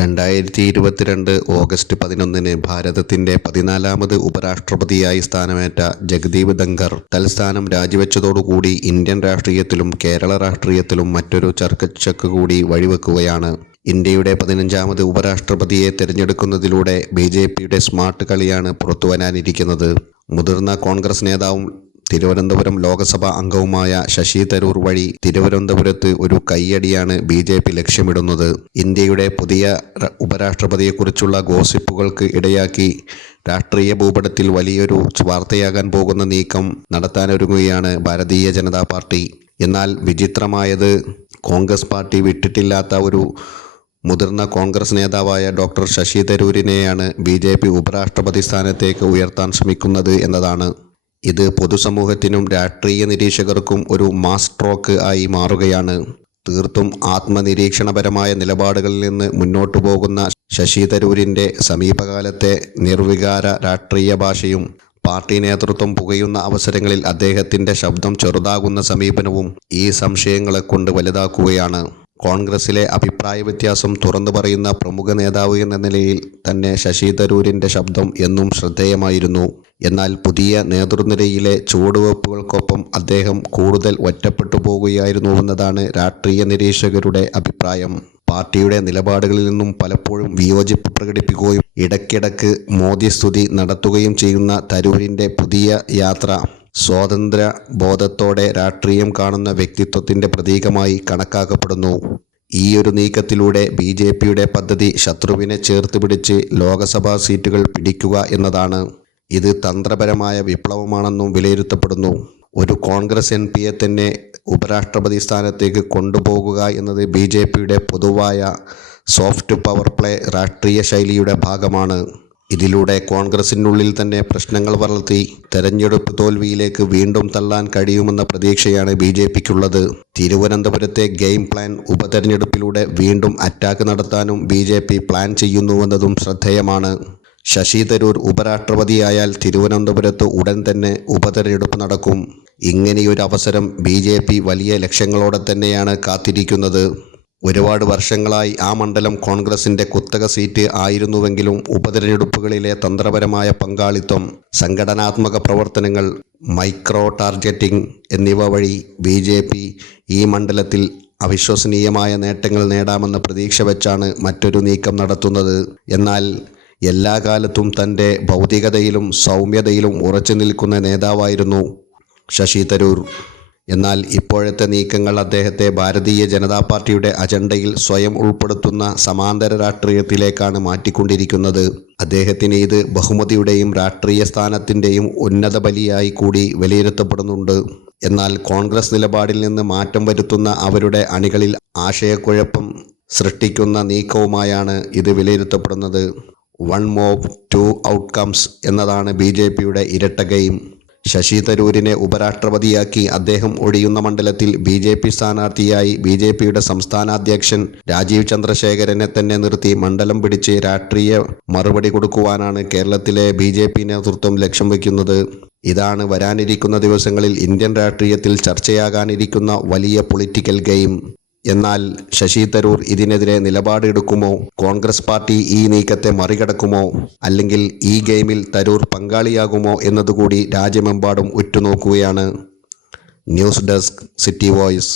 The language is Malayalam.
രണ്ടായിരത്തി ഇരുപത്തിരണ്ട് ഓഗസ്റ്റ് പതിനൊന്നിന് ഭാരതത്തിന്റെ പതിനാലാമത് ഉപരാഷ്ട്രപതിയായി സ്ഥാനമേറ്റ ജഗദീപ് ധങ്കർ തൽസ്ഥാനം രാജിവെച്ചതോടുകൂടി ഇന്ത്യൻ രാഷ്ട്രീയത്തിലും കേരള രാഷ്ട്രീയത്തിലും മറ്റൊരു ചർക്കച്ചക്ക് കൂടി വഴിവെക്കുകയാണ്. ഇന്ത്യയുടെ പതിനഞ്ചാമത് ഉപരാഷ്ട്രപതിയെ തിരഞ്ഞെടുക്കുന്നതിലൂടെ ബി ജെ പിയുടെ സ്മാർട്ട് കളിയാണ് പുറത്തുവരാനിരിക്കുന്നത്. മുതിർന്ന കോൺഗ്രസ് നേതാവും തിരുവനന്തപുരം ലോക്സഭാ അംഗവുമായ ശശി തരൂർ വഴി തിരുവനന്തപുരത്ത് ഒരു കയ്യടിയാണ് ബി ജെ പി ലക്ഷ്യമിടുന്നത്. ഇന്ത്യയുടെ പുതിയ ഉപരാഷ്ട്രപതിയെക്കുറിച്ചുള്ള ഗോസിപ്പുകൾക്ക് ഇടയാക്കി രാഷ്ട്രീയ ഭൂപടത്തിൽ വലിയൊരു വാർത്തയാകാൻ പോകുന്ന നീക്കം നടത്താനൊരുങ്ങുകയാണ് ഭാരതീയ ജനതാ പാർട്ടി. എന്നാൽ വിചിത്രമായത് കോൺഗ്രസ് പാർട്ടി വിട്ടിട്ടില്ലാത്ത ഒരു മുതിർന്ന കോൺഗ്രസ് നേതാവായ ഡോക്ടർ ശശി തരൂരിനെയാണ് ബി ജെ പി ഉപരാഷ്ട്രപതി സ്ഥാനത്തേക്ക് ഉയർത്താൻ ശ്രമിക്കുന്നത് എന്നതാണ്. ഇത് പൊതുസമൂഹത്തിനും രാഷ്ട്രീയ നിരീക്ഷകർക്കും ഒരു മാസ് ആയി മാറുകയാണ്. തീർത്തും ആത്മനിരീക്ഷണപരമായ നിലപാടുകളിൽ നിന്ന് മുന്നോട്ടു പോകുന്ന ശശി തരൂരിന്റെ സമീപകാലത്തെ നിർവികാര രാഷ്ട്രീയ ഭാഷയും പാർട്ടി നേതൃത്വം പുകയുന്ന അവസരങ്ങളിൽ അദ്ദേഹത്തിന്റെ ശബ്ദം ചെറുതാകുന്ന സമീപനവും ഈ സംശയങ്ങളെ കൊണ്ട് വലുതാക്കുകയാണ്. കോൺഗ്രസിലെ അഭിപ്രായ വ്യത്യാസം തുറന്നു പറയുന്ന പ്രമുഖ നേതാവ് എന്ന നിലയിൽ തന്നെ ശശി തരൂരിന്റെ ശബ്ദം എന്നും ശ്രദ്ധേയമായിരുന്നു. എന്നാൽ പുതിയ നേതൃനിരയിലെ ചുവടുവെപ്പുകൾക്കൊപ്പം അദ്ദേഹം കൂടുതൽ ഒറ്റപ്പെട്ടു പോകുകയായിരുന്നുവെന്നതാണ് രാഷ്ട്രീയ നിരീക്ഷകരുടെ അഭിപ്രായം. പാർട്ടിയുടെ നിലപാടുകളിൽ നിന്നും പലപ്പോഴും വിയോജിപ്പ് പ്രകടിപ്പിക്കുകയും ഇടയ്ക്കിടയ്ക്ക് മോദി സ്തുതി നടത്തുകയും ചെയ്യുന്ന തരൂരിന്റെ പുതിയ യാത്ര സ്വാതന്ത്ര്യ ബോധത്തോടെ രാഷ്ട്രീയം കാണുന്ന വ്യക്തിത്വത്തിന്റെ പ്രതീകമായി കണക്കാക്കപ്പെടുന്നു. ഈ ഒരു നീക്കത്തിലൂടെ ബി ജെ പിയുടെ പദ്ധതി ശത്രുവിനെ ചേർത്ത് പിടിച്ച് ലോകസഭാ സീറ്റുകൾ പിടിക്കുക എന്നതാണ്. ഇത് തന്ത്രപരമായ വിപ്ലവമാണെന്നും വിലയിരുത്തപ്പെടുന്നു. ഒരു കോൺഗ്രസ് എം പിയെ തന്നെ ഉപരാഷ്ട്രപതി സ്ഥാനത്തേക്ക് കൊണ്ടുപോകുക എന്നത് ബി ജെ പിയുടെ പൊതുവായ സോഫ്റ്റ് പവർ പ്ലേ രാഷ്ട്രീയ ശൈലിയുടെ ഭാഗമാണ്. ഇതിലൂടെ കോൺഗ്രസിനുള്ളിൽ തന്നെ പ്രശ്നങ്ങൾ വളർത്തി തെരഞ്ഞെടുപ്പ് തോൽവിയിലേക്ക് വീണ്ടും തള്ളാൻ കഴിയുമെന്ന പ്രതീക്ഷയാണ് ബി ജെ പിക്കുള്ളത്. തിരുവനന്തപുരത്തെ ഗെയിം പ്ലാൻ ഉപതെരഞ്ഞെടുപ്പിലൂടെ വീണ്ടും അറ്റാക്ക് നടത്താനും ബി ജെ പി പ്ലാൻ ചെയ്യുന്നുവെന്നതും ശ്രദ്ധേയമാണ്. ശശി തരൂർ ഉപരാഷ്ട്രപതിയായാൽ തിരുവനന്തപുരത്ത് ഉടൻ തന്നെ ഉപതെരഞ്ഞെടുപ്പ് നടക്കും. ഇങ്ങനെയൊരു അവസരം ബി വലിയ ലക്ഷ്യങ്ങളോടെ തന്നെയാണ് കാത്തിരിക്കുന്നത്. ഒരുപാട് വർഷങ്ങളായി ആ മണ്ഡലം കോൺഗ്രസിന്റെ കുത്തക സീറ്റ് ആയിരുന്നുവെങ്കിലും ഉപതെരഞ്ഞെടുപ്പുകളിലെ തന്ത്രപരമായ പങ്കാളിത്തം സംഘടനാത്മക പ്രവർത്തനങ്ങൾ മൈക്രോ ടാർഗറ്റിംഗ് എന്നിവ വഴി ബി ജെ പി ഈ മണ്ഡലത്തിൽ അവിശ്വസനീയമായ നേട്ടങ്ങൾ നേടാമെന്ന പ്രതീക്ഷ വെച്ചാണ് മറ്റൊരു നീക്കം നടത്തുന്നത്. എന്നാൽ എല്ലാ കാലത്തും തന്റെ ഭൗതികതയിലും സൗമ്യതയിലും ഉറച്ചു നിൽക്കുന്ന നേതാവായിരുന്നു ശശി തരൂർ. എന്നാൽ ഇപ്പോഴത്തെ നീക്കങ്ങൾ അദ്ദേഹത്തെ ഭാരതീയ ജനതാ പാർട്ടിയുടെ അജണ്ടയിൽ സ്വയം ഉൾപ്പെടുത്തുന്ന സമാന്തര രാഷ്ട്രീയത്തിലേക്കാണ് മാറ്റിക്കൊണ്ടിരിക്കുന്നത്. അദ്ദേഹത്തിന് ഇത് ബഹുമതിയുടെയും രാഷ്ട്രീയ സ്ഥാനത്തിന്റെയും ഉന്നത ബലിയായി കൂടി വിലയിരുത്തപ്പെടുന്നുണ്ട്. എന്നാൽ കോൺഗ്രസ് നിലപാടിൽ നിന്ന് മാറ്റം വരുത്തുന്ന അവരുടെ അണികളിൽ ആശയക്കുഴപ്പം സൃഷ്ടിക്കുന്ന നീക്കവുമായാണ് ഇത് വിലയിരുത്തപ്പെടുന്നത്. വൺ മോവ് ടു ഔട്ട്കംസ് എന്നതാണ് ബി ജെ പിയുടെ ഇരട്ട ഗെയിം. ശശി തരൂരിനെ ഉപരാഷ്ട്രപതിയാക്കി അദ്ദേഹം ഒഴിയുന്ന മണ്ഡലത്തിൽ ബി ജെ പി സ്ഥാനാർത്ഥിയായി ബി ജെ പിയുടെ സംസ്ഥാനാധ്യക്ഷൻ രാജീവ് ചന്ദ്രശേഖരനെ തന്നെ നിർത്തി മണ്ഡലം പിടിച്ച് രാഷ്ട്രീയ മറുപടി കൊടുക്കുവാനാണ് കേരളത്തിലെ ബി ജെ പി നേതൃത്വം ലക്ഷ്യം വയ്ക്കുന്നത്. ഇതാണ് വരാനിരിക്കുന്ന ദിവസങ്ങളിൽ ഇന്ത്യൻ രാഷ്ട്രീയത്തിൽ ചർച്ചയാകാനിരിക്കുന്ന വലിയ പൊളിറ്റിക്കൽ ഗെയിം. എന്നാൽ ശശി തരൂർ ഇതിനെതിരെ നിലപാടെടുക്കുമോ കോൺഗ്രസ് പാർട്ടി ഈ നീക്കത്തെ മറികടക്കുമോ? അല്ലെങ്കിൽ ഈ ഗെയിമിൽ തരൂർ പങ്കാളിയാകുമോ എന്നതുകൂടി രാജ്യമെമ്പാടും ഉറ്റുനോക്കുകയാണ്. News desk city voice.